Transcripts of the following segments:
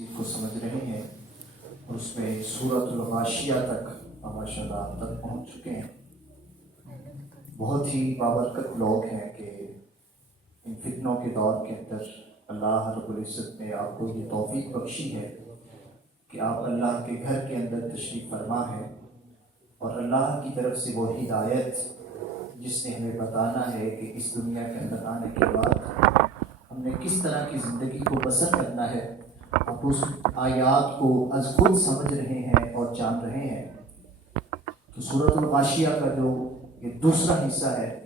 تفسیر کو سمجھ رہے ہیں اور اس میں سورۃ الغاشیہ تک ماشاء اللہ تک پہنچ چکے ہیں۔ بہت ہی بابرکت لوگ ہیں کہ ان فتنوں کے دور کے اندر اللہ رب العزت نے آپ کو یہ توفیق بخشی ہے کہ آپ اللہ کے گھر کے اندر تشریف فرما ہے، اور اللہ کی طرف سے وہ ہدایت جس نے ہمیں بتانا ہے کہ اس دنیا کے اندر آنے کے بعد ہم نے کس طرح کی زندگی کو بسر کرنا ہے، آپ اس آیات کو از خود سمجھ رہے ہیں اور جان رہے ہیں۔ تو سورۃ الغاشیہ کا جو یہ دوسرا حصہ ہے،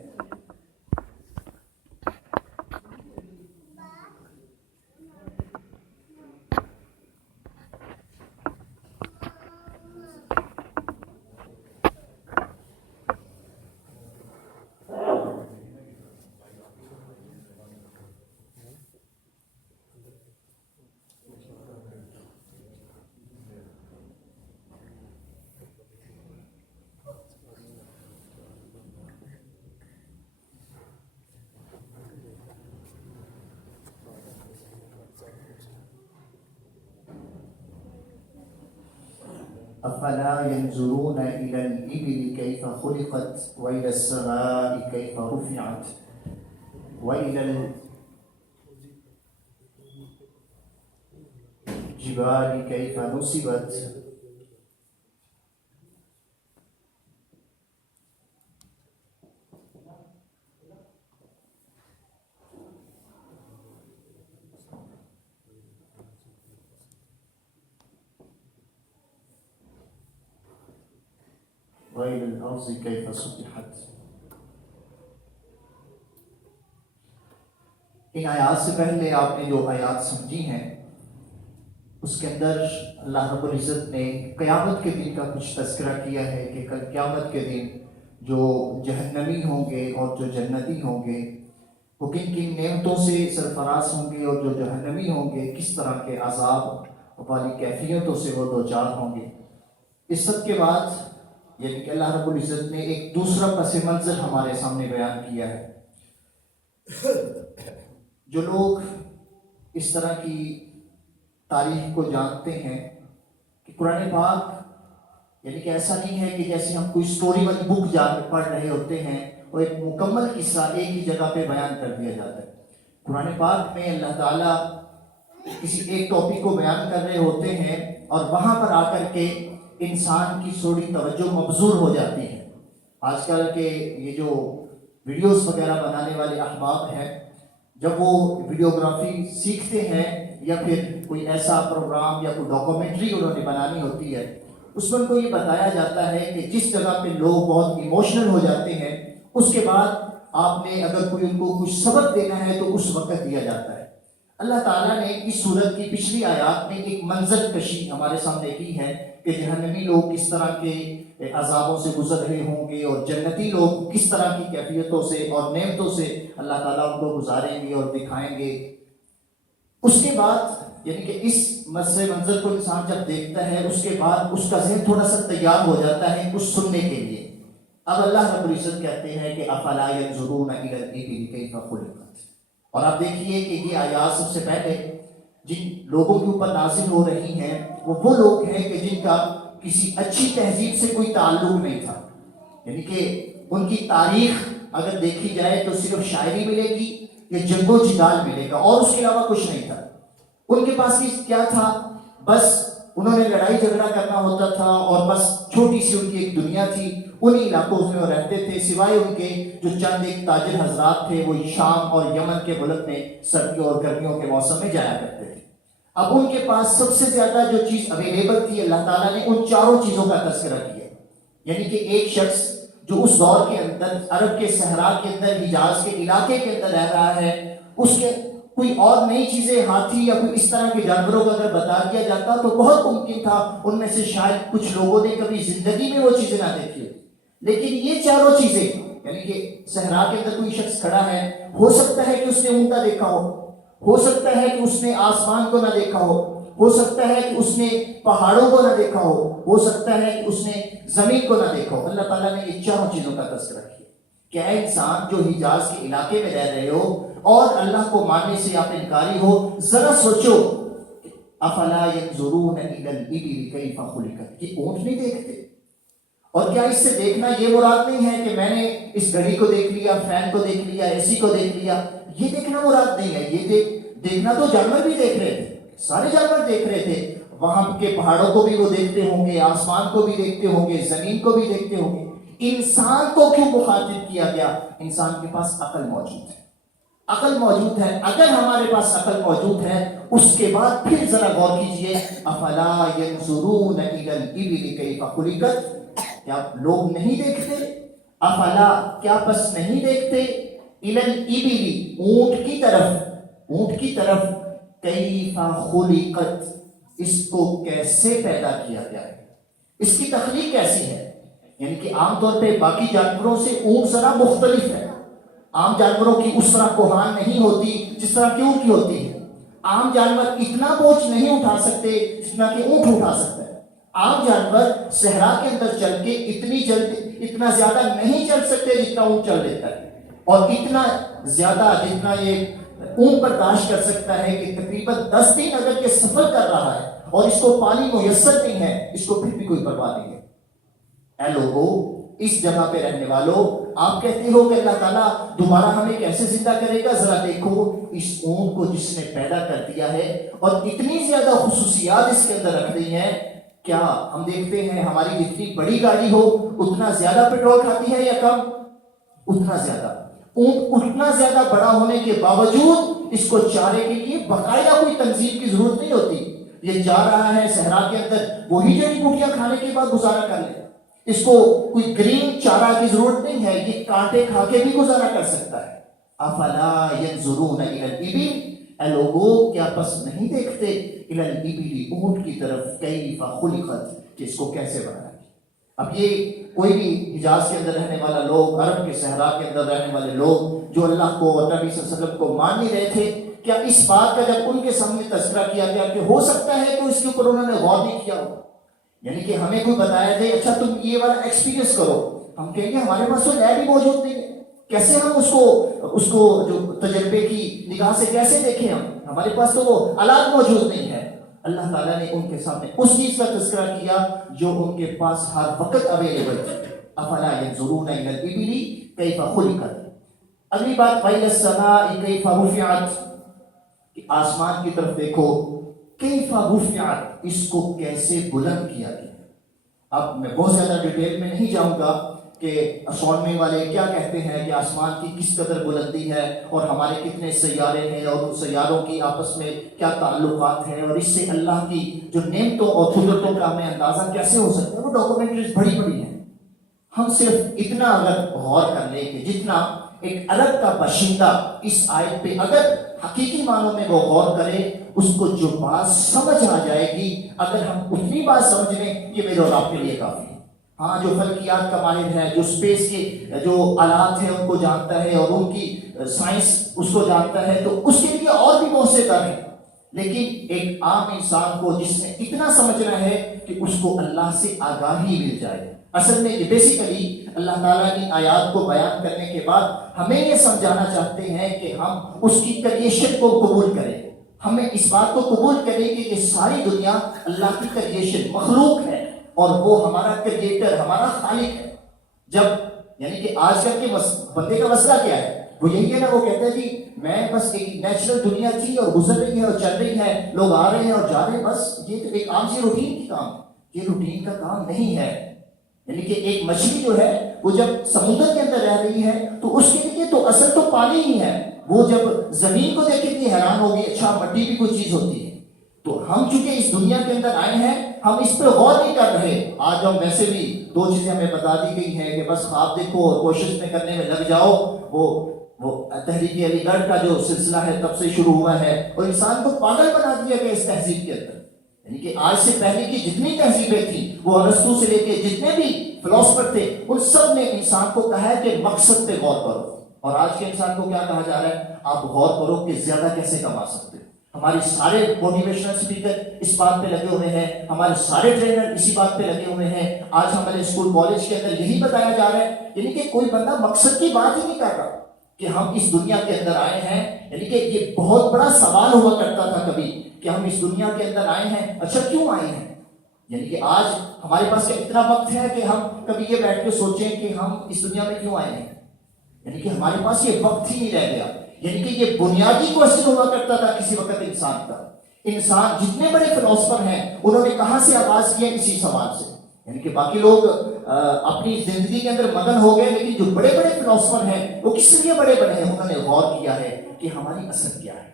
أفلا ينظرون إلى الإبل كيف خلقت وإلى السماء كيف رفعت وإلى الجبال كيف نصبت وإلى الأرض كيف سطحت۔ ان آیات سے پہلے آپ نے جو آیات سمجھی ہیں اس کے اندر اللہ رب العزت نے قیامت کے دن کا کچھ تذکرہ کیا ہے کہ کل قیامت کے دن جو جہنمی ہوں گے اور جو جنتی ہوں گے وہ کن کن نعمتوں سے سرفراز ہوں گے، اور جو جہنمی ہوں گے کس طرح کے عذاب والی کیفیتوں سے وہ دوچار ہوں گے۔ اس سب کے بعد یعنی کہ اللہ رب العزت نے ایک دوسرا پس منظر ہمارے سامنے بیان کیا ہے۔ جو لوگ اس طرح کی تاریخ کو جانتے ہیں کہ قرآن پاک یعنی کہ ایسا نہیں ہے کہ جیسے ہم کوئی سٹوری والی بک پڑھ رہے ہوتے ہیں اور ایک مکمل قصہ ایک ہی جگہ پہ بیان کر دیا جاتا ہے۔ قرآن پاک میں اللہ تعالیٰ کسی ایک ٹاپک کو بیان کر رہے ہوتے ہیں اور وہاں پر آ کر کے انسان کی تھوڑی توجہ مبذول ہو جاتی ہے۔ آج کل کے یہ جو ویڈیوز وغیرہ بنانے والے احباب ہیں، جب وہ ویڈیوگرافی سیکھتے ہیں یا پھر کوئی ایسا پروگرام یا کوئی ڈاکومنٹری انہوں نے بنانی ہوتی ہے، اس میں ان کو یہ بتایا جاتا ہے کہ جس جگہ پہ لوگ بہت ایموشنل ہو جاتے ہیں اس کے بعد آپ نے اگر کوئی ان کو کچھ سبق دینا ہے تو اس وقت دیا جاتا ہے۔ اللہ تعالیٰ نے اس سورت کی پچھلی آیات میں ایک منظر کشی ہمارے سامنے کی ہے کہ جہنمی لوگ کس طرح کے عذابوں سے گزر رہے ہوں گے اور جنتی لوگ کس طرح کی کیفیتوں سے اور نعمتوں سے اللہ تعالیٰ ان کو گزاریں گے اور دکھائیں گے۔ اس کے بعد یعنی کہ اس منظر کو انسان جب دیکھتا ہے اس کے بعد اس کا ذہن تھوڑا سا تیار ہو جاتا ہے کچھ سننے کے لیے۔ اب اللہ رب العزت کہتے ہیں کہ افلا ينظرون الى الابل كيف خلقت، اور آپ دیکھیے کہ یہ آیات سب سے پہلے جن لوگوں کے اوپر نازل ہو رہی ہیں وہ لوگ ہیں کہ جن کا کسی اچھی تہذیب سے کوئی تعلق نہیں تھا، یعنی کہ ان کی تاریخ اگر دیکھی جائے تو صرف شاعری ملے گی یا جنگ و جدال ملے گا اور اس کے علاوہ کچھ نہیں تھا۔ ان کے پاس کیا تھا؟ بس انہوں نے لڑائی جھگڑا کرنا ہوتا تھا اور بس چھوٹی سی ان کی ایک دنیا تھی، انہی علاقوں میں وہ رہتے تھے، سوائے ان کے جو چند ایک تاجر حضرات تھے وہ شام اور یمن کے ملک میں سردیوں اور گرمیوں کے موسم میں جایا کرتے تھے۔ اب ان کے پاس سب سے زیادہ جو چیز اویلیبل تھی اللہ تعالیٰ نے ان چاروں چیزوں کا تذکرہ کیا، یعنی کہ ایک شخص جو اس دور کے اندر عرب کے صحرا کے اندر حجاز کے علاقے کے اندر رہ رہا ہے، اس کے کوئی اور نئی چیزیں ہاتھی یا کوئی اس طرح کے جانوروں کا اگر بتا دیا جاتا تو بہت ممکن تھا ان میں سے شاید کچھ لوگوں نے کبھی زندگی میں وہ چیزیں نہ دیکھی ہوتی، لیکن یہ چاروں چیزیں یعنی کہ صحرا کے اندر کوئی شخص کھڑا ہے، ہو سکتا ہے کہ اس نے اونٹا دیکھا ہو سکتا ہے کہ اس نے آسمان کو نہ دیکھا ہو سکتا ہے کہ اس نے پہاڑوں کو نہ دیکھا ہو سکتا ہے کہ اس نے زمین کو نہ دیکھا ہو۔ اللہ تعالیٰ نے یہ چاروں چیزوں کا تذکرہ کیا کہ اے انسان جو حجاز کے علاقے میں رہ رہے ہو اور اللہ کو ماننے سے آپ انکاری ہو، ذرا سوچو افلا ينظرون الى الابل كيف خلقت، کہ اونٹ نہیں دیکھتے؟ اور کیا اس سے دیکھنا یہ مراد نہیں ہے کہ میں نے اس گھڑی کو دیکھ لیا، فین کو دیکھ لیا، اے سی کو دیکھ لیا، یہ دیکھنا مراد نہیں ہے. یہ دیکھنا تو جانور بھی دیکھ رہے تھے، سارے جانور دیکھ رہے تھے. وہاں کے پہاڑوں کو بھی وہ دیکھتے ہوں گے، آسمان کو بھی دیکھتے ہوں گے، زمین کو بھی دیکھتے ہوں گے. انسان کو کیوں مخاطب کیا گیا؟ انسان کے پاس عقل موجود ہے، عقل موجود ہے. اگر ہمارے پاس عقل موجود ہے، اس کے بعد پھر ذرا غور کیجئے، افلا ينظرون الى الابل كيف خلقت، کیا لوگ نہیں دیکھتے؟ افلا، کیا پس نہیں دیکھتے؟ الى الابل، اونٹ کی طرف، اونٹ کی طرف، کیف خلقت، اس کو کیسے پیدا کیا گیا ہے، اس کی تخلیق کیسی ہے. یعنی کہ عام طور پہ باقی جانوروں سے اونٹ ذرا مختلف ہے. عام جانوروں کی اس طرح کوہان نہیں ہوتی جس طرح کہ اونٹ کی ہوتی ہے. عام جانور اتنا بوجھ نہیں اٹھا سکتے جتنا کہ اونٹ اٹھا سکتا ہے. عام جانور صحرا کے اندر چل کے اتنا زیادہ نہیں چل سکتے جتنا اونٹ چل لیتا ہے، اور اتنا زیادہ جتنا یہ اونٹ برداشت کر سکتا ہے کہ تقریباً 10 دن اگر یہ سفر کر رہا ہے اور اس کو پانی میسر نہیں ہے، اس کو پھر بھی کوئی پرواہ نہیں ہے. اے لوگو، اس جگہ پہ رہنے والوں، آپ کہتے ہو کہ اللہ تعالیٰ دوبارہ ہمیں کیسے زندہ کرے گا؟ ذرا دیکھو اس اونٹ کو جس نے پیدا کر دیا ہے اور اتنی زیادہ خصوصیات اس کے اندر رکھ دی ہیں. کیا ہم دیکھتے ہیں ہماری جتنی بڑی گاڑی ہو اتنا زیادہ پیٹرول کھاتی ہے یا کم؟ اتنا زیادہ. اونٹ اتنا زیادہ بڑا ہونے کے باوجود اس کو چارے کے لیے باقاعدہ کوئی تنظیم کی ضرورت نہیں ہوتی. یہ جا رہا ہے صحرا کے اندر، وہی جڑی بوٹیاں کھانے کے بعد گزارا کر لے. اس کو کوئی گرین چارہ کی ضرورت نہیں ہے، یہ کانٹے کھا کے بھی گزارا کر سکتا ہے. افلا ينظرون الى الابل، اے لوگو کیا پس نہیں دیکھتے الى الابل، اونٹ کی طرف، کیف خلقت، کہ اس کو کیسے بنایا. اب یہ کوئی بھی حجاز کے اندر رہنے والا لوگ، عرب کے صحرا کے اندر رہنے والے لوگ جو اللہ کو اور نبی صلی اللہ علیہ وسلم کو مان نہیں رہے تھے، کیا اس بات کا جب ان کے سامنے تذکرہ کیا گیا کہ ہو سکتا ہے کہ اس کے اوپر انہوں نے غور نہیں کیا ہو؟ یعنی کہ ہمیں کوئی بتایا جائے اچھا تم یہ والا ایکسپیرینس کرو، ہم کہیں گے ہمارے پاس تو لیب ہی موجود نہیں ہے، کیسے ہم اس کو جو تجربے کی نگاہ سے کیسے دیکھیں؟ ہمارے پاس تو وہ آلات موجود نہیں ہے. اللہ تعالیٰ نے ان کے سامنے اس چیز کا تذکرہ کیا جو ان کے پاس ہر وقت اویلیبل تھی. افلا ينظرون الى الابل كيف خلقت. اگلی بات وَإِلَى السَّمَاءِ كَيْفَ رُفِعَتْ، کہ آسمان کی طرف دیکھو، کیف رفعت، اس کو کیسے بلند کیا گیا. اب میں بہت زیادہ ڈیٹیل میں نہیں جاؤں گا کہ اسٹرانومی والے کیا کہتے ہیں کہ آسمان کی کس قدر بلندی ہے اور ہمارے کتنے سیارے ہیں اور ان سیاروں کی آپس میں کیا تعلقات ہیں اور اس سے اللہ کی جو نعمتوں اور قدرتوں کا ہمیں اندازہ کیسے ہو سکتا ہے. وہ ڈاکومنٹریز بڑی بڑی ہیں. ہم صرف اتنا اگر غور کر لیں کہ جتنا ایک عرب کا باشندہ اس آیت پہ اگر حقیقی معنوں میں وہ غور کرے، اس کو جو بات سمجھ آ جائے گی، اگر ہم اتنی بات سمجھ لیں یہ میرے اور آپ کے لیے کافی ہے. ہاں، جو فلکیات کا ماہر ہے، جو اسپیس کے جو آلات ہیں ان کو جانتا ہے اور ان کی سائنس اس کو جانتا ہے، تو اس کے لیے اور بھی بہت سے کام ہیں. لیکن ایک عام انسان کو جس نے اتنا سمجھنا ہے کہ اس کو اللہ سے آگاہی مل جائے. اصل میں یہ بیسیکلی اللہ تعالیٰ کی آیات کو بیان کرنے کے بعد ہمیں یہ سمجھانا چاہتے ہیں کہ ہم اس کی کریشن کو قبول کریں. ہمیں اس بات کو قبول کریں کہ یہ ساری دنیا اللہ کی کریشن، مخلوق ہے، اور وہ ہمارا کریٹر، ہمارا خالق ہے. جب یعنی کہ آج کل کے بندے کا مسئلہ کیا ہے؟ وہ یہی ہے نا، وہ کہتے ہیں جی میں بس ایک نیچرل دنیا تھی اور گزر رہی ہے اور چل رہی ہے، لوگ آ رہے ہیں اور جا رہے ہیں، بس یہ تو ایک عام سی روٹین کی کام ہے. یہ روٹین کا کام نہیں ہے. یعنی کہ ایک مچھلی جو ہے وہ جب سمندر کے اندر رہ رہی ہے تو اس کے لیے تو اصل تو پانی ہی ہے. وہ جب زمین کو دیکھے کہ حیران ہوگی، اچھا مٹی بھی کوئی چیز ہوتی ہے. تو ہم چونکہ اس دنیا کے اندر آئے ہیں، ہم اس پہ غور نہیں کر رہے. آج ہم ویسے بھی 2 چیزیں ہمیں بتا دی گئی ہیں کہ بس خواب دیکھو اور کوشش میں کرنے میں لگ جاؤ. وہ تحریک علی گڑھ کا جو سلسلہ ہے تب سے شروع ہوا ہے اور انسان کو پاگل بنا دیا گیا اس تہذیب کے اندر. یعنی کہ آج سے پہلے کی جتنی تہذیبیں تھیں، وہ ارسطو سے لے کے جتنے بھی فلاسفر تھے، ان سب نے انسان کو کہا ہے کہ مقصد پہ غور کرو. اور آج کے انسان کو کیا کہا جا رہا ہے؟ آپ غور کرو کہ زیادہ کیسے کما سکتے. ہمارے سارے موٹیویشنل اسپیکر اس بات پہ لگے ہوئے ہیں، ہمارے سارے ٹرینر اسی بات پہ لگے ہوئے ہیں. آج ہمارے اسکول کالج کے اندر یہی بتایا جا رہا ہے. یعنی کہ کوئی بندہ مقصد کی بات ہی نہیں کر رہا کہ ہم اس دنیا کے اندر آئے ہیں. یعنی کہ یہ بہت بڑا سوال ہوا کرتا تھا کبھی کہ ہم اس دنیا کے اندر آئے ہیں. اچھا کیوں آئے ہیں؟ یعنی کہ آج ہمارے پاس اتنا وقت ہے کہ ہم کبھی یہ بیٹھ کے سوچیں کہ ہم اس دنیا میں کیوں آئے ہیں. یعنی کہ ہمارے پاس یہ وقت ہی نہیں رہ گیا. یعنی کہ یہ بنیادی کوشچن ہوا کرتا تھا کسی وقت انسان کا. انسان جتنے بڑے فلاسفر ہیں انہوں نے کہاں سے آغاز کیا؟ اسی سوال سے. یعنی کہ باقی لوگ اپنی زندگی کے اندر مگن ہو گئے، لیکن جو بڑے بڑے فلاسفر ہیں وہ کس لیے بڑے بڑے ہیں؟ انہوں نے غور کیا ہے کہ ہماری اصل کیا ہے.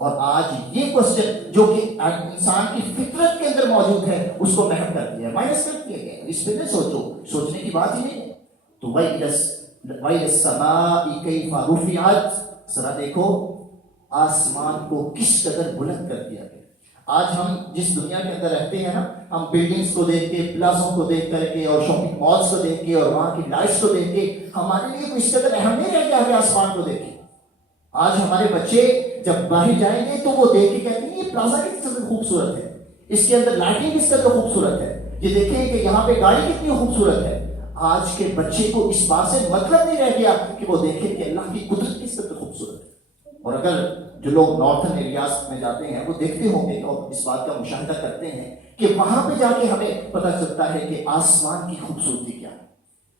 اور آج یہ کوشچن جو کہ انسان کی فطرت کے اندر موجود ہے اس کو محو کر دیا، مائنس کر دیا گیا. اس پہ نہ سوچو، سوچنے کی بات ہی نہیں ہے. تو وَإِلَى السَّمَاءِ كَيْفَ رُفِعَتْ، ذرا دیکھو آسمان کو کس قدر بلند کر دیا گیا. آج ہم جس دنیا کے اندر رہتے ہیں نا، ہم بلڈنگز کو دیکھ کے، پلازوں کو دیکھ کر کے، اور شاپنگ مالز کو دیکھ کے، اور وہاں کی لائٹس کو دیکھ کے ہمارے لیے کوئی اس قدر اہم نہیں رہ گیا کہ آسمان کو دیکھیں. آج ہمارے بچے جب باہر جائیں گے تو وہ دیکھ کے کہتے ہیں یہ پلازا کتنی قدر خوبصورت ہے، اس کے اندر لائٹنگ کس قدر خوبصورت ہے، یہ دیکھیں کہ یہاں پہ گاڑی کتنی خوبصورت ہے. آج کے بچے کو اس بات سے مطلب نہیں رہ گیا کہ وہ دیکھے کہ اللہ کی قدرت کس قدر خوبصورت ہے. اور اگر جو لوگ نارتھن ایریاز میں جاتے ہیں وہ دیکھتے ہوں گے اور اس بات کا مشاہدہ کرتے ہیں کہ وہاں پہ جا کے ہمیں پتہ چلتا ہے کہ آسمان کی خوبصورتی کیا ہے.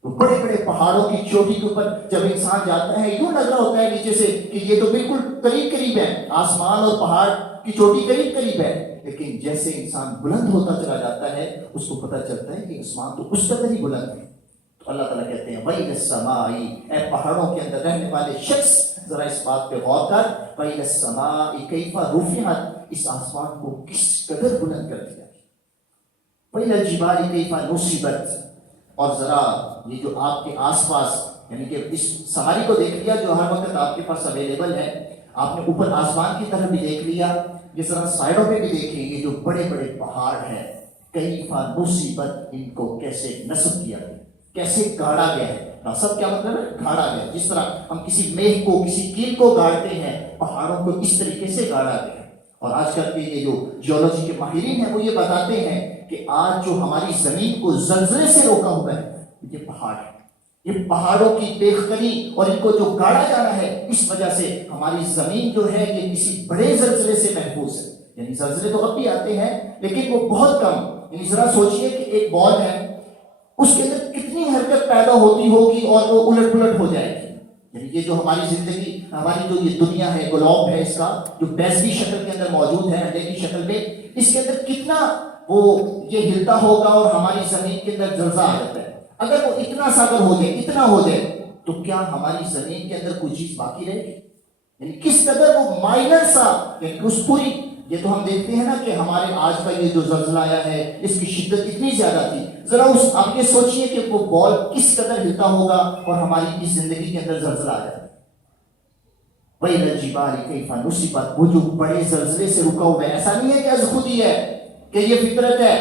تو بڑے بڑے پہاڑوں کی چوٹی کے اوپر جب انسان جاتا ہے یوں لگ رہا ہوتا ہے نیچے سے کہ یہ تو بالکل قریب قریب ہے، آسمان اور پہاڑ کی چوٹی قریب قریب ہے. لیکن جیسے انسان بلند ہوتا چلا جاتا ہے اس کو پتہ چلتا ہے کہ آسمان تو اس قدر ہی بلند ہے. تو اللہ تعالیٰ کہتے ہیں وَإِلَى السَّمَاءِ، اے پہاڑوں کے اندر رہنے والے شخص ذرا اس بات پہ غور کر. وَإِلَى السَّمَاءِ كَيْفَ رُفِعَتْ، اس آسمان کو کس قدر بلند کر دیا. وَإِلَى الْجِبَالِ كَيْفَ نُصِبَتْ، اور ذرا یہ جو آپ کے آس پاس، یعنی کہ اس سواری کو دیکھ لیا جو ہر وقت آپ کے پاس اویلیبل ہے. آپ نے اوپر آسمان کی طرف بھی دیکھ لیا، یہ ذرا سائڈوں پہ بھی دیکھیں. یہ جو بڑے بڑے پہاڑ ہیں کیف نصبت، ان کو کیسے نصب کیا گیا، کیسے گاڑا گیا ہے. نصب کیا مطلب ہے؟ گاڑا گیا. جس طرح ہم کسی میخ کو، کسی کیل کو گاڑتے ہیں، پہاڑوں کو اس طریقے سے گاڑا گیا. اور آج کل کے یہ جو جیولوجی کے ماہرین ہیں وہ یہ بتاتے ہیں کہ آج جو ہماری زمین کو زلزلے سے روکا ہوا ہے یہ پہاڑ ہے. یہ پہاڑوں کی بےخبری اور ان کو جو گاڑا جانا ہے، اس وجہ سے ہماری زمین جو ہے یہ کسی بڑے زلزلے سے محفوظ ہے. یعنی زلزلے تو اب بھی آتے ہیں لیکن وہ بہت کم. یعنی ذرا سوچئے کہ ایک بال ہے، اس کے اندر کتنی حرکت پیدا ہوتی ہوگی اور وہ الٹ پلٹ ہو جائے گی. یعنی یہ جو ہماری زندگی، ہماری جو یہ دنیا ہے، گلوب ہے، اس کا جو بیزی شکل کے اندر موجود ہے، انڈے کی شکل میں، اس کے اندر کتنا وہ یہ ہلتا ہوگا اور ہماری زمین کے اندر زلزلہ آ جاتا ہے. اگر وہ اتنا سا اگر ہو جائے، اتنا ہو جائے، تو کیا ہماری زمین کے اندر کوئی چیز باقی رہے گی؟ یعنی کس قدر وہ مائنر سا، یعنی اس پوری، یہ تو ہم دیکھتے ہیں نا کہ ہمارے آج کا یہ جو زلزلہ آیا ہے اس کی شدت اتنی زیادہ تھی. ذرا اس آپ یہ سوچئے کہ وہ بال کس قدر ہلتا ہوگا اور ہماری اس زندگی کے اندر زلزلہ آ جاتا ہے. وَإِلَى الْجِبَالِ كَيْفَ نُصِبَتْ، وہ جو بڑے زلزلے سے رکا ہوا ہے. ایسا نہیں ہے کہ از خود ہی ہے کہ یہ فطرت ہے،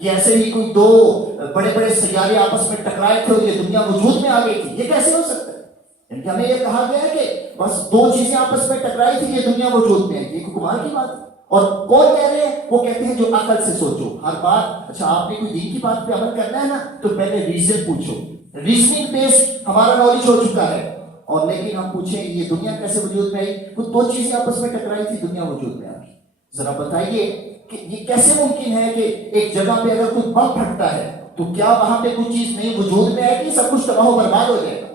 یہ ایسے ہی کوئی دو بڑے بڑے سیارے آپس میں ٹکرائے تھے اور یہ دنیا وجود میں آ گئی تھی. یہ کیسے ہو سکتا ہے؟ یعنی کہ ہمیں یہ کہا گیا ہے کہ بس دو چیزیں آپس میں ٹکرائی تھی، یہ دنیا وجود میں ہے. یہ کمال کی بات ہے. اور کون کہہ رہے ہیں؟ وہ کہتے ہیں جو عقل سے سوچو ہر بات. اچھا آپ نے کوئی دین کی بات پہ عمل کرنا ہے نا تو پہلے ریزن پوچھو. ریزننگ بیسڈ ہمارا نالج ہو چکا ہے. اور لیکن ہم پوچھیں یہ دنیا کیسے وجود میں آئی؟ وہ دو چیزیں آپس میں ٹکرائی تھی، دنیا وجود میں آ گئی. ذرا بتائیے کہ یہ کیسے ممکن ہے کہ ایک جگہ پہ اگر کوئی بم پھٹتا ہے تو کیا وہاں پہ کوئی چیز نہیں وجود میں آئے گی؟ سب کچھ تباہ و برباد ہو جائے گا.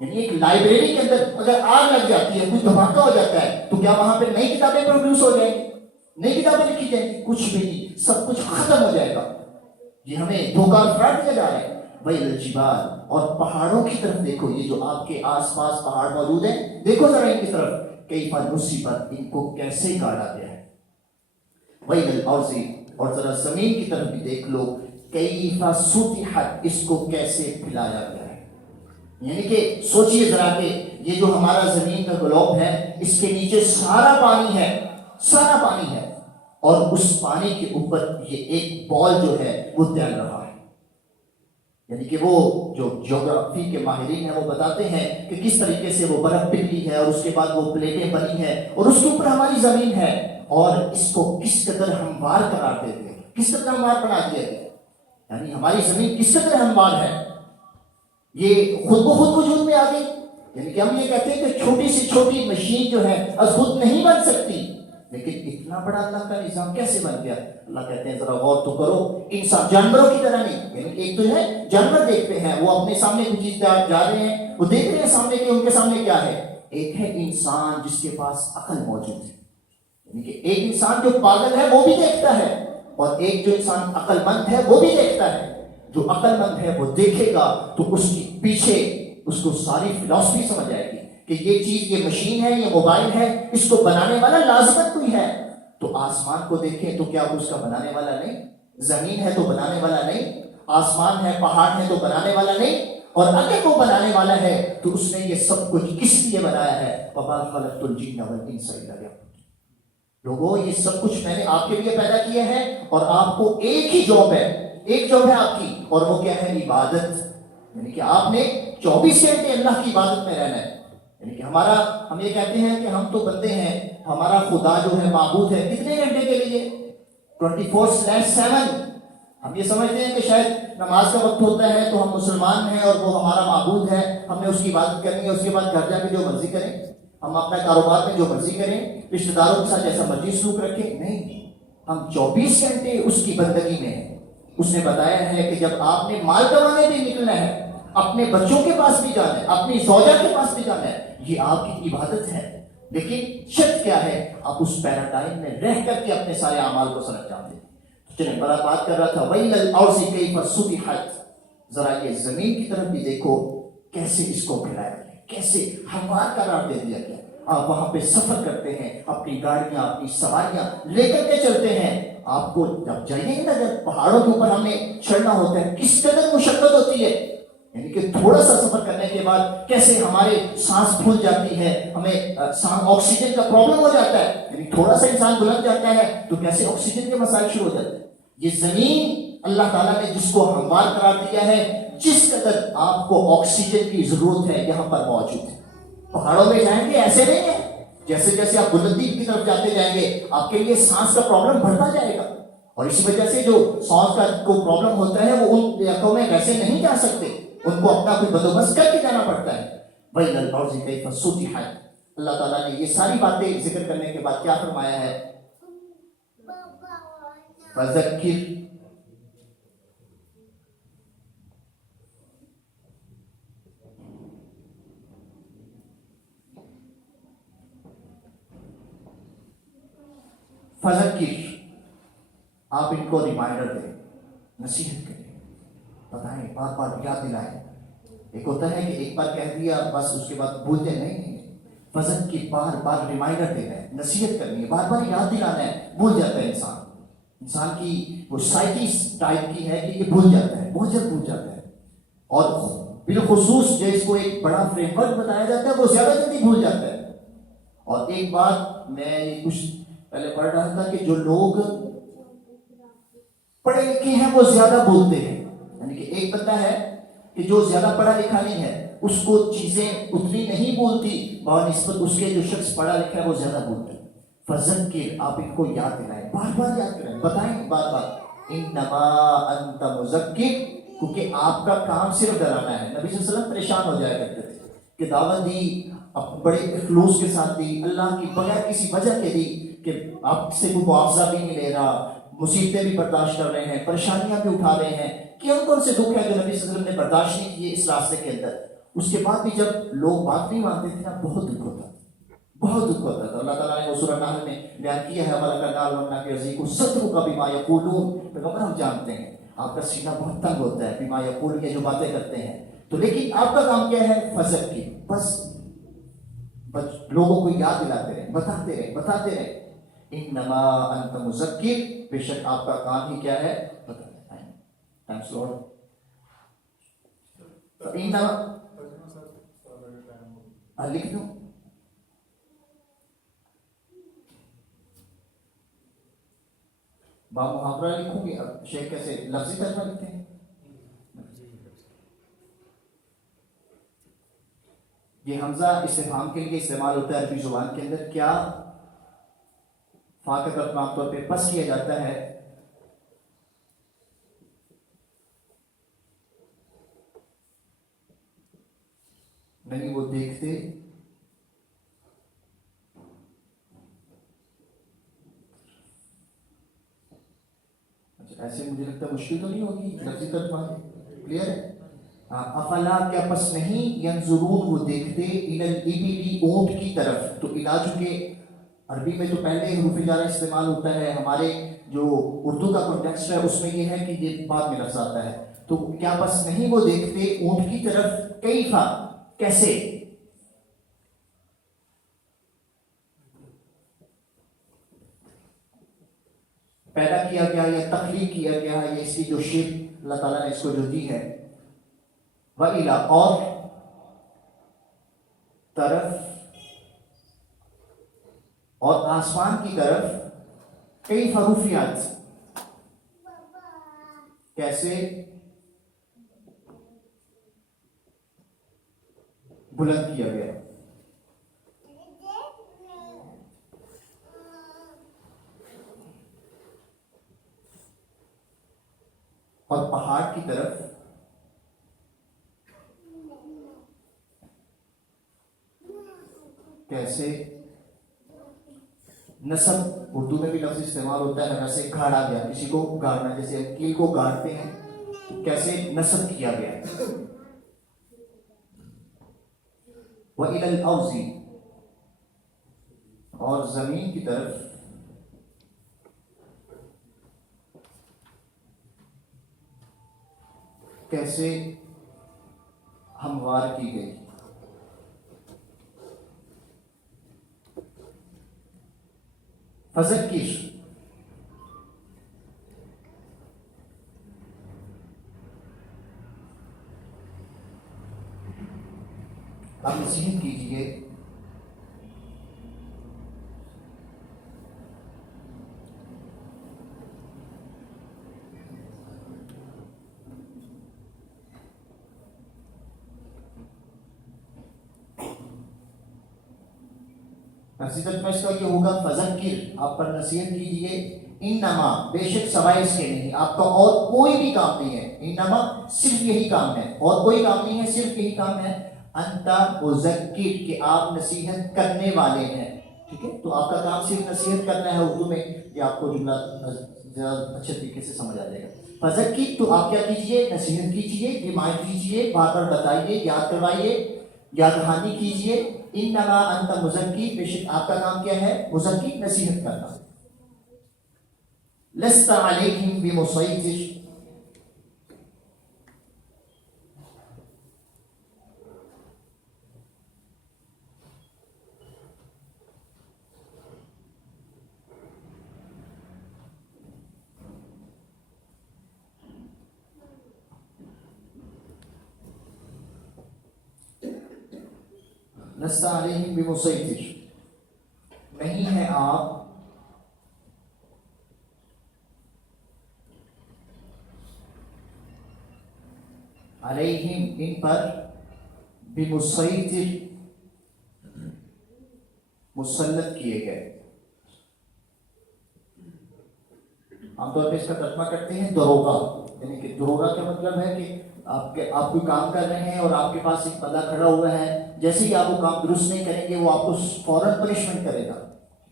یعنی ایک لائبریری کے اندر اگر آگ لگ جاتی ہے، کوئی دھماکہ ہو جاتا ہے تو کیا وہاں پہ نئی کتابیں پروڈیوس ہو جائیں گی؟ نئی کتابیں لکھی جائیں گی؟ کچھ بھی نہیں، سب کچھ ختم ہو جائے گا. یہ ہمیں دھوکہ اور فراڈ دیا جا رہا ہے. وَإِلَى الْجِبَالِ، اور پہاڑوں کی طرف دیکھو. یہ جو آپ کے آس پاس پہاڑ موجود ہیں، دیکھو ذرا ان کی طرف. كَيْفَ نُصِبَتْ، ان کو کیسے گاڑا گیا ہے. وَإِلَى الْأَرْضِ، اور ذرا زمین کی طرف بھی دیکھ لو. كَيْفَ سُطِحَتْ، اس کو کیسے پھیلایا گیا ہے. یعنی کہ سوچئے ذرا کہ یہ جو ہمارا زمین کا گلوب ہے، اس کے نیچے سارا پانی ہے، سارا پانی ہے، اور اس پانی کے اوپر یہ ایک بال جو ہے وہ تیر رہا ہے. یعنی کہ وہ جو جیوگرافی کے ماہرین ہیں وہ بتاتے ہیں کہ کس طریقے سے وہ برف پگھلی ہے اور اس کے بعد وہ پلیٹیں بنی ہیں اور اس کے اوپر ہماری زمین ہے، اور اس کو کس قدر ہموار قرار دیتے ہیں، کس قدر ہموار بنا دیا گیا. یعنی ہماری زمین کس قدر ہموار ہے، یہ خود بخود وجود میں آ گئی. یعنی کہ ہم یہ کہتے ہیں کہ چھوٹی سی چھوٹی مشین جو ہے از خود نہیں بن سکتی. لیکن اتنا بڑا اللہ کا نظام کیسے بن گیا؟ اللہ کہتے ہیں ذرا غور تو کرو، انسان جانوروں کی طرح نہیں، یعنی ایک تو ہے جانور دیکھتے ہیں، وہ اپنے سامنے کوئی چیز جا رہے ہیں، وہ دیکھ رہے ہیں سامنے کہ ان کے سامنے کیا ہے۔ ایک ہے انسان جس کے پاس عقل موجود ہے، یعنی کہ ایک انسان جو پاگل ہے وہ بھی دیکھتا ہے، اور ایک جو انسان عقل مند ہے وہ بھی دیکھتا ہے۔ جو عقل مند ہے وہ دیکھے گا تو اس کی پیچھے اس کو ساری فلسفی سمجھ آئے گی کہ یہ چیز، یہ مشین ہے، یہ موبائل ہے، اس کو بنانے والا لازمت کوئی ہے۔ تو آسمان کو دیکھیں تو کیا وہ اس کا بنانے والا نہیں؟ زمین ہے تو بنانے والا نہیں، آسمان ہے، پہاڑ ہے تو بنانے والا نہیں، اور اگر وہ بنانے والا ہے تو اس نے یہ سب کچھ کس لیے بنایا ہے؟ وَمَا خَلَقْتُ الْجِنَّ وَالْإِنسَ إِلَّا لِيَعْبُدُونِ۔ لوگوں یہ سب کچھ میں نے آپ کے لیے پیدا کیا ہے، اور آپ کو ایک ہی جاب ہے، ایک جاب ہے آپ کی، اور وہ کیا ہے؟ عبادت۔ یعنی کہ آپ نے 24 گھنٹے اللہ کی عبادت میں رہنا ہے۔ یعنی کہ ہم یہ کہتے ہیں کہ ہم تو بندے ہیں، ہمارا خدا جو ہے معبود ہے کتنے گھنٹے کے لیے؟ 24/7۔ ہم یہ سمجھتے ہیں کہ شاید نماز کا وقت ہوتا ہے تو ہم مسلمان ہیں اور وہ ہمارا معبود ہے، ہم نے اس کی عبادت کرنی ہے، اس کے بعد گھر جا کے جو مرضی کریں، ہم اپنا کاروبار میں جو مرضی کریں، رشتہ داروں کے ساتھ جیسا مرضی سلوک رکھیں۔ نہیں، ہم 24 گھنٹے اس کی بندگی میں ہیں۔ اس نے بتایا ہے کہ جب آپ نے مال کمانے بھی نکلنا ہے، اپنے بچوں کے پاس بھی جانا ہے، اپنی زوجہ کے پاس بھی جانا ہے، یہ آپ کی عبادت ہے۔ لیکن شرط کیا ہے؟ آپ اس پیراڈائم میں رہ کر کے اپنے سارے اعمال کو سر انجام دیں۔ چلیں، بڑا بات کر رہا تھا وَإِلَى الْأَرْضِ كَيْفَ سُطِحَتْ، ذرا یہ زمین کی طرف بھی دیکھو کیسے اس کو پھیلایا گیا، کیسے ہموار قرار دے دیا گیا۔ آپ وہاں پہ سفر کرتے ہیں، اپنی گاڑیاں، اپنی سواریاں لے کر کے چلتے ہیں۔ آپ کو جب جائیے گا نا، جب پہاڑوں کے اوپر ہمیں چڑھنا ہوتا ہے کس قدر مشقت ہوتی ہے، یعنی کہ تھوڑا سا سفر کرنے کے بعد کیسے ہمارے سانس پھول جاتی ہے، ہمیں آکسیجن کا پرابلم ہو جاتا ہے، یعنی تھوڑا سا انسان بلند جاتا ہے تو کیسے آکسیجن کے مسائل شروع ہو جاتے ہیں۔ یہ زمین اللہ تعالیٰ نے جس کو ہموار قرار دیا ہے، جس قدر آپ کو آکسیجن کی ضرورت ہے یہاں پر موجود ہے۔ پہاڑوں میں جائیں گے ایسے نہیں ہے، جیسے جیسے آپ بلندی کی طرف جاتے جائیں گے آپ کے لیے سانس کا پرابلم بڑھتا جائے گا، اور اس وجہ سے جو سانس کا کو پرابلم ہوتا ہے وہ ان علاقوں میں ویسے نہیں جا سکتے، ان کو اپنا کوئی بندوبست کر کے جانا پڑتا ہے۔ وَإِلَى الْأَرْضِ كَيْفَ سُطِحَتْ، اللہ تعالیٰ نے یہ ساری باتیں ذکر کرنے کے بعد کیا فرمایا ہے؟ فَذَكِّرْ، فذکر، آپ ان کو ریمائنڈر دیں، نصیحت کریں، بتائیں، بار بار یاد دلائیں۔ ایک ہوتا ہے کہ ایک بار کہہ دیا بس اس کے بعد بھولتے نہیں، فذکر بار بار ریمائنڈر دینا ہے، نصیحت کرنی ہے، بار بار یاد دلانا ہے۔ بھول جاتا ہے انسان کی وہ سائیکی ٹائپ کی ہے کہ یہ بھول جاتا ہے، بہت جلد بھول جاتا ہے، اور بالخصوص جو اس کو ایک بڑا فریم ورک بتایا جاتا ہے وہ زیادہ جلدی بھول جاتا ہے۔ اور ایک بات میں کچھ پہلے پڑھ رہا تھا کہ جو لوگ پڑھے لکھے ہیں وہ زیادہ بولتے ہیں، یعنی کہ ایک بندہ ہے کہ جو زیادہ پڑھا لکھا نہیں ہے اس کو چیزیں اتنی نہیں بولتی، اور نسبت اس کے جو شخص پڑھا لکھا ہے وہ زیادہ بولتا ہے۔ فذکر، آپ ان کو یاد دلائیں، بار بار یاد کریں، بتائیں بار بار۔ انما انت مذکر، کیونکہ آپ کا کام صرف ڈرانا ہے۔ نبی صلی اللہ علیہ وسلم پریشان ہو جایا کرتے تھے کہ دعوت دی، بڑے اخلوص کے ساتھ دی، اللہ کی بغیر کسی وجہ کے دی، کہ آپ سے کوئی معاوضہ بھی نہیں لے رہا، مصیبتیں بھی برداشت کر رہے ہیں، پریشانیاں بھی اٹھا رہے ہیں، کون سے دکھ ہے جو نبی صلی اللہ علیہ وسلم نے برداشت نہیں کیے اس راستے کے اندر۔ اس کے بعد بھی جب لوگ بات نہیں مانتے تھے نا، بہت دکھ ہوتا تھا، بہت دکھ ہوتا تھا۔ اللہ تعالیٰ نے وہ سورہ نحل میں بیان کیا ہے، وَلَقَدْ نَعْلَمُ أَنَّكَ يَضِيقُ صَدْرُكَ بِمَا يَقُولُونَ، پیغمبر ہم جانتے ہیں آپ کا سینہ بہت تنگ ہوتا ہے، بِمَا يَقُولُونَ، یہ جو باتیں کرتے ہیں، تو لیکن آپ کا کام کیا ہے؟ فذکر، بس لوگوں کو یاد دلاتے رہے، بتاتے رہے۔ انما انت مذکر، بے شک آپ کا کام ہی کیا ہے؟ بتانا ہے۔ Thanks lord. لکھ دوں، با محاورہ لکھوں گی، اب شیخ کیسے لفظی ترجمہ لکھتے ہیں؟ یہ حمزہ استفہام کے لیے استعمال ہوتا ہے عربی زبان کے اندر۔ کیا فا کا طرف عام طور پہ پس کیا جاتا ہے، نہیں وہ دیکھتے ایسے مجھے لگتا ہے مشکل تو نہیں ہوگی لفظی ترجمہ کلیئر ہے. افلا کیا پس نہیں ینظرون وہ دیکھتے الی الابلی اونٹ کی طرف. تو الا چونکہ عربی میں تو پہلے حروف جارہ استعمال ہوتا ہے, ہمارے جو اردو کا کنٹیکسٹ ہے اس میں یہ ہے کہ یہ بعد میں لفظ آتا ہے. تو کیا پس نہیں وہ دیکھتے اونٹ کی طرف, کیفا کیسے, پیدا کیا گیا یا تخلیق کیا گیا ہے, یا اس کی جو شکل اللہ تعالیٰ نے اس کو جو دی ہے. وَإِلَىٰ اور طرف, اور آسمان کی طرف, کئی رفعت کیسے بلند کیا گیا. اور پہاڑ کی طرف کیسے نصب, اردو میں بھی لفظ استعمال ہوتا ہے ویسے گاڑا گیا, کسی کو گاڑنا, جیسے کیل کو گاڑتے ہیں, کیسے نصب کیا گیا. وَإِلَى الْأَرْضِ اور زمین کی طرف کیسے ہموار کی گئی. فذکر آپ نصیحت کیجیے, نصیحت میں اس کا یہ ہوگا فذکر آپ پر نصیحت کیجیے, انما بے شک سوائے اس کے نہیں, آپ کا اور کوئی بھی کام نہیں ہے, انما صرف یہی کام ہے, اور کوئی کام نہیں ہے, صرف یہی کام ہے, انتا مذکر کہ آپ نصیحت کرنے والے ہیں. ٹھیک ہے, تو آپ کا کام صرف نصیحت کرنا ہے. اردو میں یہ آپ کو جملہ زیادہ اچھے طریقے سے سمجھ آ جائے گا. فذکر تو آپ کیا کیجیے, نصیحت کیجیے, ریمائنڈ کیجیے, بار بار بتائیے, یاد کروائیے, یاد دہانی کیجیے. انما انت مذکر بے شک آپ کا کام کیا ہے, مذکر نصیحت کرنا. لست علیہم بمسیطر لست علیہم بمسیطر نہیں ہے آپ علیہم ان پر بمسیطر مسلط کیے گئے. عام طور پہ اس کا ترجمہ کرتے ہیں دروغہ, یعنی کہ دروغہ کا مطلب ہے کہ آپ کوئی کام کر رہے ہیں اور آپ کے پاس ایک بندہ کھڑا ہوا ہے, جیسے ہی آپ وہ کام درست نہیں کریں گے وہ آپ کو فوراً پنشمنٹ کرے گا.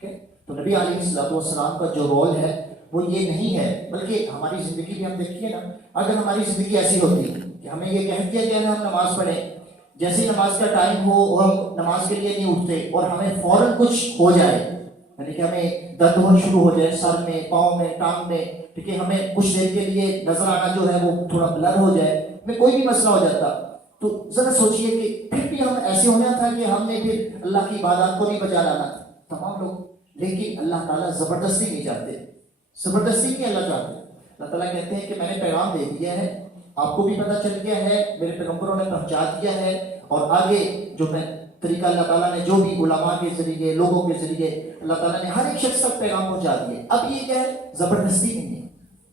ٹھیک ہے, تو نبی علیہ الصلوۃ والسلام کا جو رول ہے وہ یہ نہیں ہے, بلکہ ہماری زندگی بھی ہم دیکھیے نا, اگر ہماری زندگی ایسی ہوتی کہ ہمیں یہ کہہ دیا گیا نا ہم نماز پڑھیں, جیسے ہی نماز کا ٹائم ہو اور ہم نماز کے لیے نہیں اٹھتے اور ہمیں فوراً کچھ ہو جائے, یعنی کہ ہمیں درد ہونا شروع ہو جائے سر میں, پاؤں میں, ٹانگ میں, ٹھیک ہے, ہمیں کچھ دیر کے لیے نظر آنا جو ہے وہ تھوڑا بلر ہو جائے, ہمیں کوئی بھی مسئلہ ہو جاتا, تو ذرا سوچئے کہ پھر بھی ہم ایسے ہونا تھا کہ ہم نے پھر اللہ کی عبادات کو نہیں بچا لانا تھا تمام لوگ. لیکن اللہ تعالیٰ زبردستی نہیں چاہتے, زبردستی نہیں اللہ چاہتے. اللہ تعالیٰ کہتے ہیں کہ میں نے پیغام دے دیا ہے, آپ کو بھی پتہ چل گیا ہے, میرے پیغمبروں نے پہنچا دیا ہے, اور آگے جو میں طریقہ اللہ تعالیٰ نے جو بھی علماء کے ذریعے, لوگوں کے ذریعے اللہ تعالیٰ نے ہر ایک شخص تک پیغام پہنچا دیے. اب یہ کیا ہے, زبردستی نہیں ہے,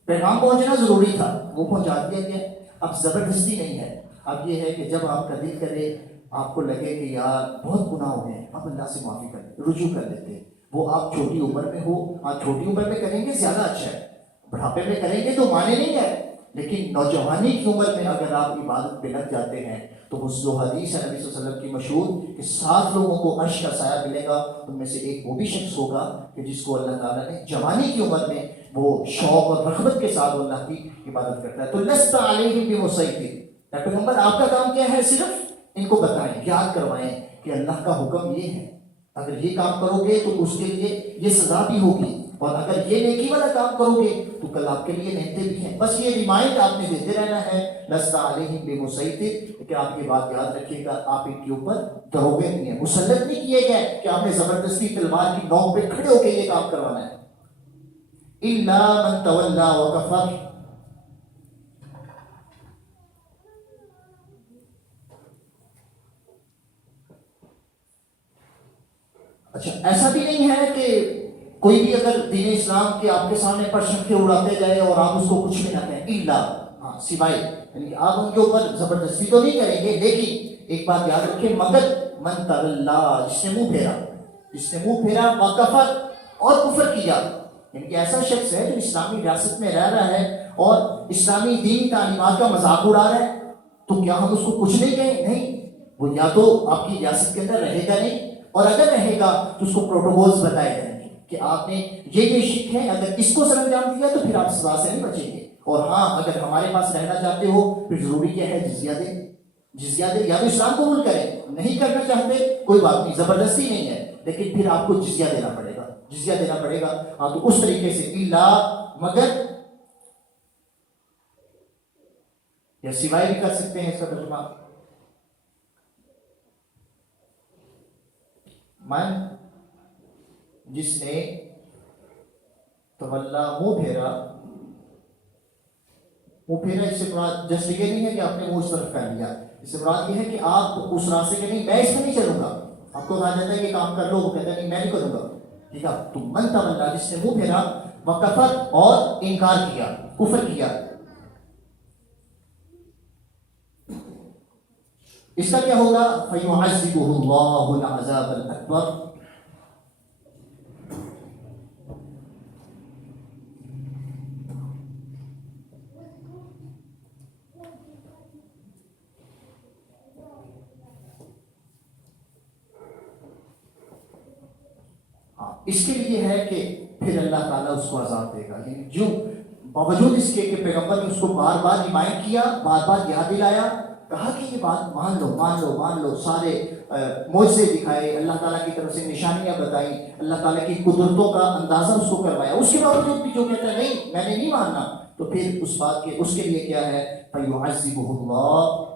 پیغام پہنچنا ضروری تھا, وہ پہنچا دیا گیا, اب زبردستی نہیں ہے. اب یہ ہے کہ جب آپ کا دل کرے, آپ کو لگے کہ یار بہت گناہ ہو گئے, آپ اللہ سے معافی کر لیں, رجوع کر لیتے. وہ آپ چھوٹی عمر میں ہو, آپ چھوٹی عمر میں کریں گے زیادہ اچھا ہے, بڑھاپے میں کریں گے تو مانے نہیں ہے, لیکن نوجوانی کی عمر میں اگر آپ عبادت پہ لگ جاتے ہیں تو وہ جو حدیث ہے نبی صلی اللہ علیہ وسلم کی مشہور کہ 7 لوگوں کو عرش کا سایہ ملے گا, ان میں سے ایک وہ بھی شخص ہوگا کہ جس کو اللہ تعالیٰ نے جوانی کی عمر میں وہ شوق اور رغبت کے ساتھ وہ اللہ کی عبادت کرتا ہے. تو لست علیہم بمسیطر، پیغمبر آپ کا کام کیا ہے؟ صرف ان کو بتائیں، یاد کروائیں کہ اللہ کا حکم یہ ہے، اگر یہ کام کرو گے تو اس کے لیے یہ سزا بھی ہوگی، اور اگر یہ نیکی والا کام کرو گے تو کل آپ کے لیے نعمتیں بھی ہیں. بس یہ ریمائنڈ آپ نے دیتے رہنا ہے، لست علیہم بمسیطر، کہ آپ یہ بات یاد رکھیے گا آپ ان کے اوپر دروگے نہیں ہیں، مسلط نہیں کیے گئے کہ آپ نے زبردستی تلوار کی نوک پہ کھڑے ہو کے یہ کام کروانا ہے. الا من تولا وکفر، اچھا ایسا بھی نہیں ہے کہ کوئی بھی اگر دین اسلام کے آپ کے سامنے پرچم اڑاتے جائے اور آپ اس کو کچھ بھی نہ کہیں، الا، ہاں سوائے، یعنی کہ آپ ان کے اوپر زبردستی تو نہیں کریں گے، لیکن ایک بات یاد رکھیں، مگر من تولا، جس نے منہ پھیرا، جس نے منہ پھیرا، وکفر، اور کفر کیا، یعنی کہ ایسا شخص ہے جو اسلامی ریاست میں رہ رہا ہے اور اسلامی دین تعلیمات کا مذاق اڑا رہا ہے، تو کیا ہم اس کو کچھ نہیں کہیں؟ نہیں، وہ یا تو آپ کی ریاست کے اندر رہے گا نہیں، اور اگر رہے گا تو اس کو پروٹوکولز بتائے جائیں گے کہ آپ نے یہ شک ہے، اگر اس کو سر انجام دیا تو پھر آپ سزا سے نہیں بچیں گے. اور ہاں اگر ہمارے پاس رہنا چاہتے ہو پھر ضروری کیا ہے؟ جزیہ دیں، جزیہ دیں، یا تو اسلام قبول کریں، نہیں کرنا چاہتے کوئی بات نہیں، زبردستی نہیں ہے، لیکن پھر آپ کو جزیہ دینا پڑے گا، جزیہ دینا پڑے گا. ہاں تو اس طریقے سے الا، مگر، یا سوائے بھی کر سکتے ہیں اس کا ترجمہ. من، جس نے تولا، منہ پھیرا، منہ پھیرا اس سے مراد جسٹ یہ نہیں ہے کہ آپ نے منہ اس طرف کر لیا، اس سے مراد یہ ہے کہ آپ اس راستے کے نہیں، میں اس میں نہیں چلوں گا، آپ کو کہا جاتا ہے کہ کام کر لو، وہ کہتا ہے نہیں میں نہیں کروں گا، ٹھیک ہے. تو من تولا، جس نے منہ پھیرا، وکفر، اور انکار کیا، کفر کیا، اس کا کیا ہوگا؟ فَيُعَذِّبُهُ اللَّهُ الْعَذَابَ الْأَكْبَرَ، اس کے لیے ہے کہ پھر اللہ تعالیٰ اس کو عذاب دے گا. یعنی جو باوجود اس کے کہ پیغمبر نے اس کو بار بار ریمائنڈ کیا، بار بار یاد دلایا، کہا کہ یہ بات مان لو، مان لو، مان لو، سارے معجزے دکھائے، اللہ تعالیٰ کی طرف سے نشانیاں بتائیں، اللہ تعالیٰ کی قدرتوں کا اندازہ اس کو کروایا، اس کے باوجود بھی جو کہتا ہے نہیں میں نے نہیں ماننا، تو پھر اس بات کے اس کے لیے کیا ہے؟ فَيُعَذِّبُهُ اللَّهُ.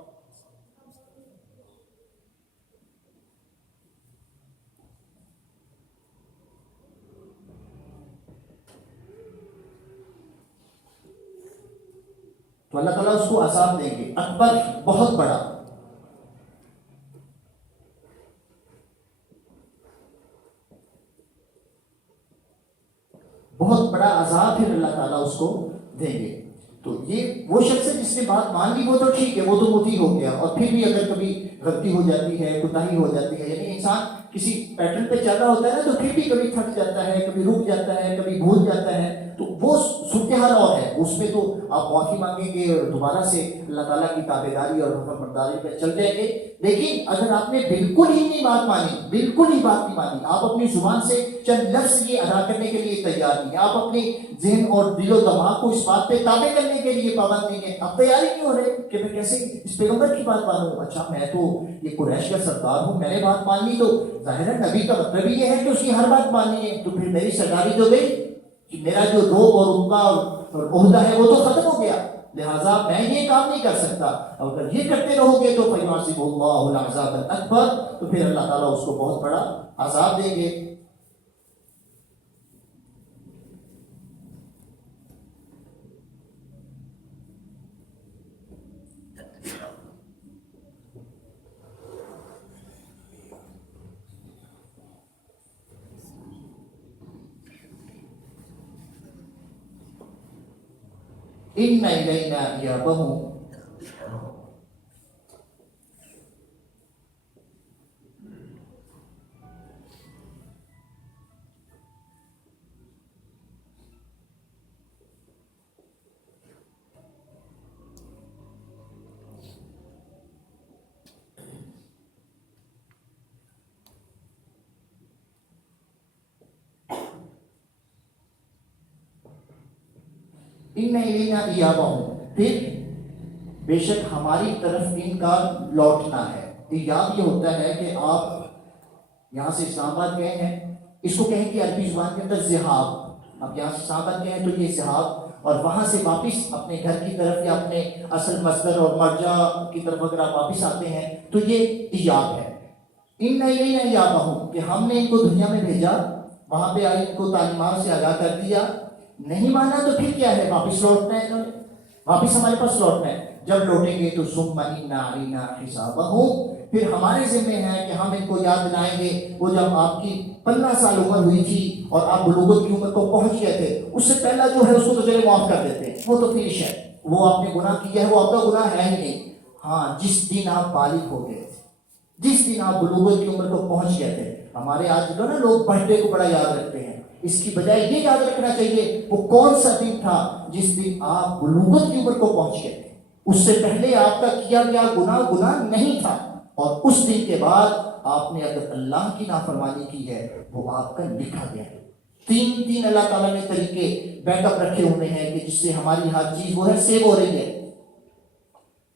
تو اللہ تعالیٰ اس کو عذاب دیں گے، اکبر، بہت بڑا. بہت بڑا عذاب پھر اللہ تعالیٰ اس کو دیں گے. تو یہ وہ شخص ہے جس نے بات مان لی، وہ تو ٹھیک ہے، وہ تو مطیع ہو گیا، اور پھر بھی اگر کبھی غلطی ہو جاتی ہے، کوتاہی ہو جاتی ہے، یعنی انسان کسی پیٹرن پہ چل رہا ہوتا ہے نا، تو پھر بھی کبھی تھک جاتا ہے، کبھی رک جاتا ہے، کبھی بھول جاتا ہے، تو وہ صورتحال اور ہے، اس میں تو آپ معافی مانگیں گے اور دوبارہ سے اللہ تعالیٰ کی تابعداری اور حکم برداری پہ چل جائیں گے. لیکن اگر آپ نے بالکل ہی نہیں بات مانی، بالکل ہی بات نہیں مانی، آپ اپنی زبان سے چند لفظ یہ ادا کرنے کے لیے تیار نہیں، آپ اپنے ذہن اور دل و دماغ کو اس بات پہ تابع کرنے کے لیے پابند نہیں ہے، آپ تیار ہی نہیں ہو رہے کہ میں کیسے اس پیغمبر کی بات مانوں. اچھا میں تو یہ قریش کا سردار ہوں، میں نے بات مان لی، تو ظاہر ہے نبی کا مطلب یہ ہے کہ اس کی ہر بات ماننی ہے، تو پھر میری سرداری تو گئی، میرا جو روب اور رتبہ اور عہدہ ہے وہ تو ختم ہو گیا، لہٰذا میں یہ کام نہیں کر سکتا. اگر یہ کرتے رہو گے تو فَيُعَذِّبُهُ اللَّهُ الْعَذَابَ الْأَكْبَرَ، تو پھر اللہ تعالیٰ اس کو بہت بڑا عذاب دیں گے. إِنَّ إِلَيْنَا إِيَابَهُمْ. ان الینا ایابہم، پھر بے شک ہماری طرف ان کا لوٹنا ہے۔ ایاب یہ ہوتا ہے کہ آپ یہاں سے اسلام آباد گئے ہیں، اس کو کہیں کہ عربی زبان کے اندر ذہاب، آپ یہاں سے اسلام آباد گئے ہیں تو یہ ذہاب، اور وہاں سے واپس اپنے گھر کی طرف یا اپنے اصل مصدر اور مرجع کی طرف اگر آپ واپس آتے ہیں تو یہ ایاب ہے۔ ان الینا ایابہم، کہ ہم نے ان کو دنیا میں بھیجا، وہاں پہ آئی ان کو تعلیمات سے آگاہ کر دیا، نہیں مانا تو پھر کیا ہے، واپس لوٹنا ہے انہوں نے، واپس ہمارے پاس لوٹنا ہے۔ جب لوٹیں گے تو ثم انا علینا حسابہم، پھر ہمارے ذمہ ہے کہ ہم ان کو یاد دلائیں گے وہ جب آپ کی 15 سال عمر ہوئی تھی اور آپ بلوغت کی عمر کو پہنچ گئے تھے، اس سے پہلا جو ہے اس کو تو چلے معاف کر دیتے ہیں، وہ تو فنش ہے، وہ آپ نے گناہ کیا ہے، وہ آپ کا گناہ ہے ہی نہیں۔ ہاں، جس دن آپ بالغ ہو گئے تھے، جس دن آپ بلوغت کی عمر کو پہنچ گئے تھے۔ ہمارے آج جو نا لوگ برتھ ڈے کو بڑا یاد رکھتے ہیں، اس کی بجائے یہ یاد رکھنا چاہیے وہ کون سا دن تھا جس دن آپ بلوغت کی عمر کو پہنچ گئے تھے، اس سے پہلے آپ کا کیا گیا گناہ نہیں تھا، اور اس دن کے بعد آپ نے اگر اللہ کی نافرمانی کی ہے وہ آپ کا لکھا گیا ہے۔ تین اللہ تعالیٰ نے طریقے بیک اپ رکھے ہوئے ہیں کہ جس سے ہماری ہر چیز وہ ہے سیو ہو رہی ہے۔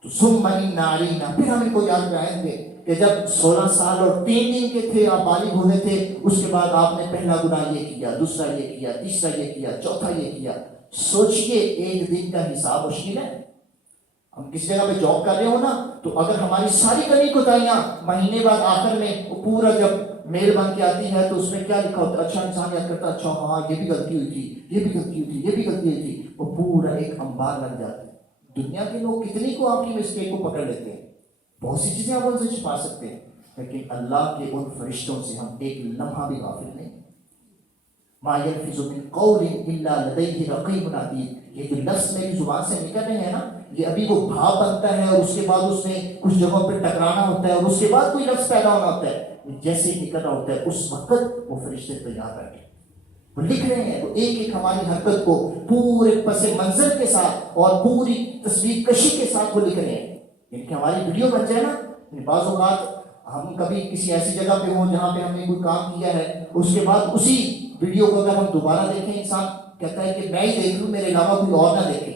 تو ثم انا علینا، پھر ہم ان کو یاد دلائیں گے کہ جب 16 سال اور 3 دن کے تھے، آپ بالغ ہوئے تھے، اس کے بعد آپ نے پہلا گناہ یہ کیا، دوسرا یہ کیا، تیسرا یہ کیا، چوتھا یہ کیا۔ سوچئے ایک دن کا حساب مشکل ہے۔ ہم کسی جگہ پہ جاب کر رہے ہو نا، تو اگر ہماری ساری کمی کوتاہیاں مہینے بعد آخر میں وہ پورا جب میل بن کے آتی ہے تو اس میں کیا لکھا ہوتا ہے، اچھا انسان یاد کرتا ہے، اچھا ہاں یہ بھی غلطی ہوئی تھی، یہ بھی غلطی ہوئی تھی، یہ بھی غلطی ہوئی تھی، وہ پورا ایک انبار لگ جاتا ہے۔ دنیا کے لوگ کتنی کو آپ کی مسٹیک کو پکڑ لیتے ہیں، بہت سی چیزیں آپ ان سے چھپا سکتے ہیں، لیکن اللہ کے ان فرشتوں سے ہم ایک لمحہ بھی غافل نہیں۔ ما یلفظ من قول الا لدیہ رقیب عتید، یہ جو لفظ میری زبان سے نکل رہے ہیں نا، یہ ابھی وہ بھاپ بنتا ہے اور اس کے بعد اس میں کچھ جگہوں پہ ٹکرانا ہوتا ہے اور اس کے بعد کوئی لفظ پیدا ہونا ہوتا ہے، جیسے ہی نکلنا ہوتا ہے اس وقت وہ فرشتے تیار بیٹھے، وہ لکھ رہے ہیں، وہ ایک ایک ہماری حرکت کو پورے پس منظر کے ساتھ اور پوری تصویر کشی کے ساتھ وہ لکھ رہے ہیں۔ یعنی کہ ہماری ویڈیو بن جائے نا، بعض اوقات ہم کبھی کسی ایسی جگہ پہ ہوں جہاں پہ ہم نے کوئی کام کیا ہے، اس کے بعد اسی ویڈیو کو اگر ہم دوبارہ دیکھیں، انسان کہتا ہے کہ میں ہی دیکھ لوں، میرے علاوہ کوئی اور نہ دیکھے،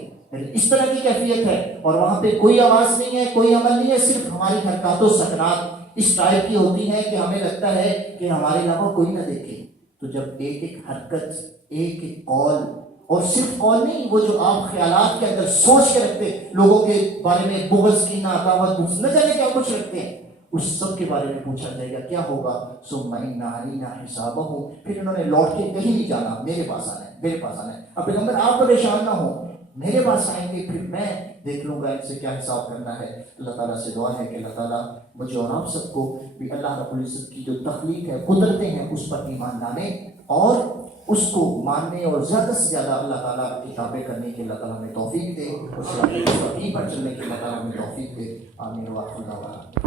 اس طرح کی کیفیت ہے۔ اور وہاں پہ کوئی آواز نہیں ہے، کوئی عمل نہیں ہے، صرف ہماری حرکات و سکنات اس ٹائپ کی ہوتی ہیں کہ ہمیں لگتا ہے کہ ہمارے علاوہ کوئی نہ دیکھے۔ تو جب ایک ایک حرکت، ایک ایک قول، اور صرف قول نہیں، وہ جو آپ خیالات کے اندر سوچ کے رکھتے لوگوں کے بارے میں، بغض کی عداوت نہ جانے کیا کچھ رکھتے ہیں، اس سب کے بارے میں پوچھا جائے گا، کیا ہوگا؟ ثم انا علینا حسابہم، پھر انہوں نے لوٹ کے کہیں نہیں جانا، میرے پاس آنا ہے، میرے پاس آنا ہے۔ اب پیغمبر آپ پریشان نہ ہو، میرے پاس آئیں گے، پھر میں دیکھ لوں گا ان سے کیا حساب کرنا ہے۔ اللہ تعالیٰ سے دعا ہے کہ اللہ تعالیٰ مجھے اور آپ سب کو بھی اللہ رب العزت کی جو تخلیق ہے، قدرتیں ہیں، اس پر ایمان لانے اور اس کو ماننے، اور زیادہ سے زیادہ اللہ تعالیٰ کی تابع کرنے کی اللہ تعالیٰ ہمیں توفیق دے، اس پر چلنے کی اللہ تعالیٰ ہمیں توفیق دے۔ آمین و آخر دعوانا۔